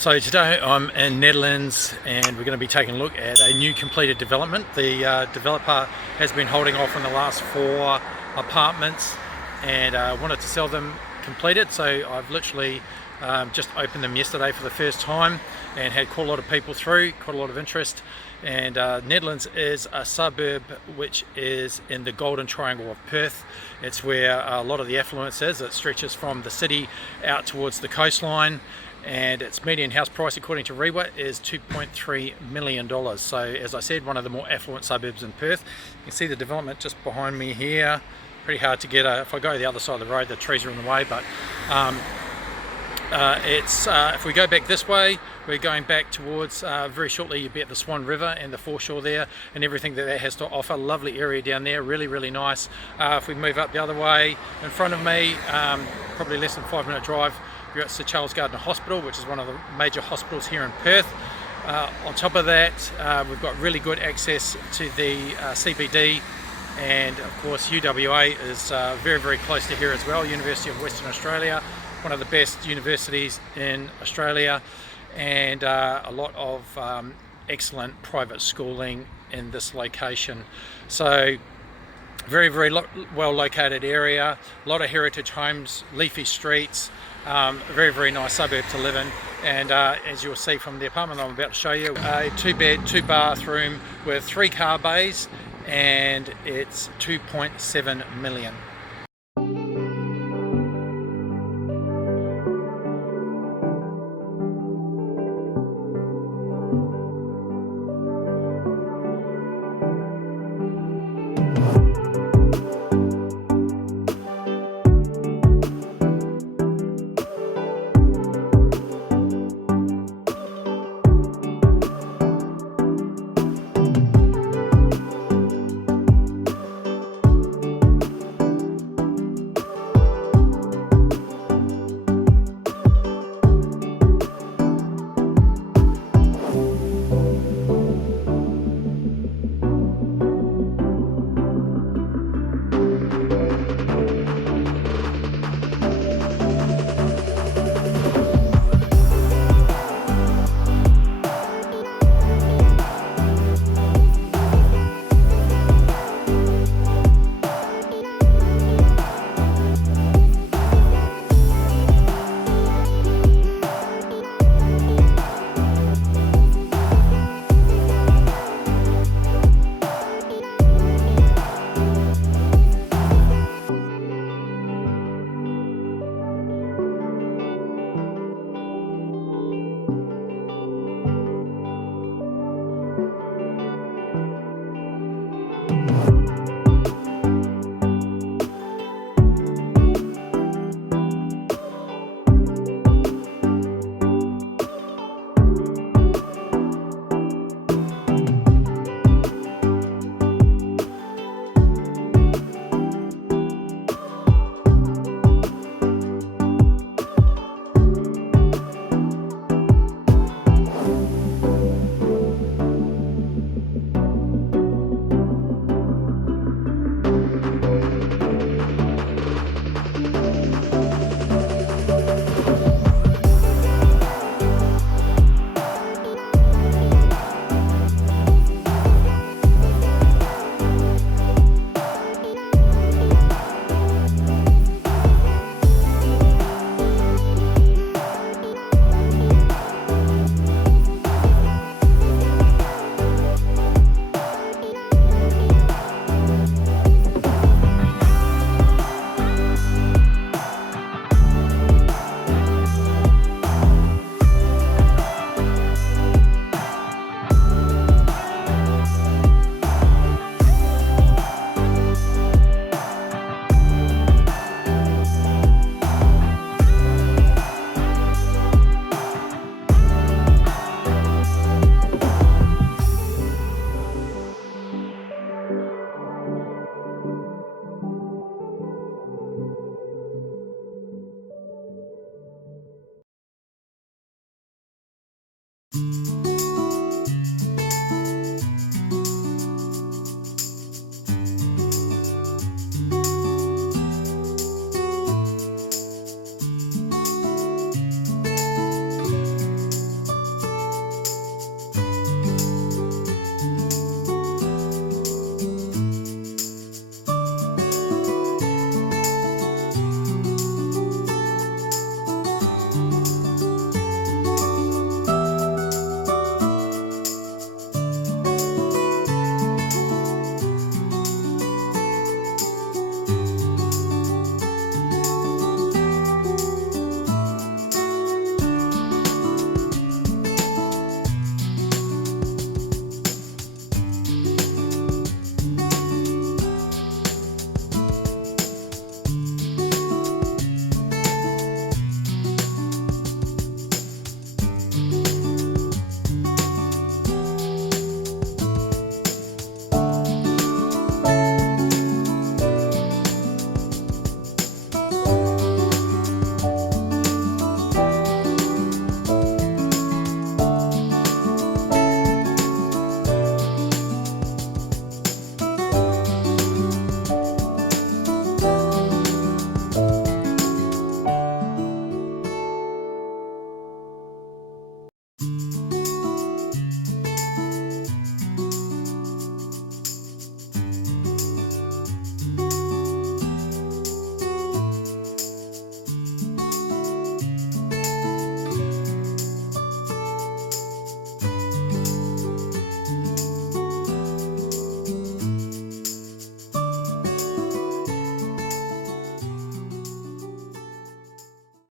So today I'm in Nedlands and we're going to be taking a look at a new completed development. The developer has been holding off on the last 4 apartments and wanted to sell them completed, so I've literally just opened them yesterday for the first time and had quite a lot of people through, quite a lot of interest. And Nedlands is a suburb which is in the Golden Triangle of Perth. It's where a lot of the affluence is. It stretches from the city out towards the coastline, and its median house price according to REWA is $2.3 million. So as I said, one of the more affluent suburbs in Perth. You can see the development just behind me here. Pretty hard to get. If I go the other side of the road, the trees are in the way, but if we go back this way, we're going back towards, very shortly you'll be at the Swan River and the foreshore there and everything that that has to offer. Lovely area down there, really nice. If we move up the other way, in front of me, probably less than 5-minute drive, you're at Sir Charles Gardner Hospital, which is one of the major hospitals here in Perth. On top of that, we've got really good access to the CBD, and of course UWA is very close to here as well. University of Western Australia, one of the best universities in Australia, and a lot of excellent private schooling in this location. So very well located area, a lot of heritage homes, leafy streets, very nice suburb to live in. And as you'll see from the apartment I'm about to show you, a 2-bed 2-bathroom with 3 car bays, and it's 2.7 million.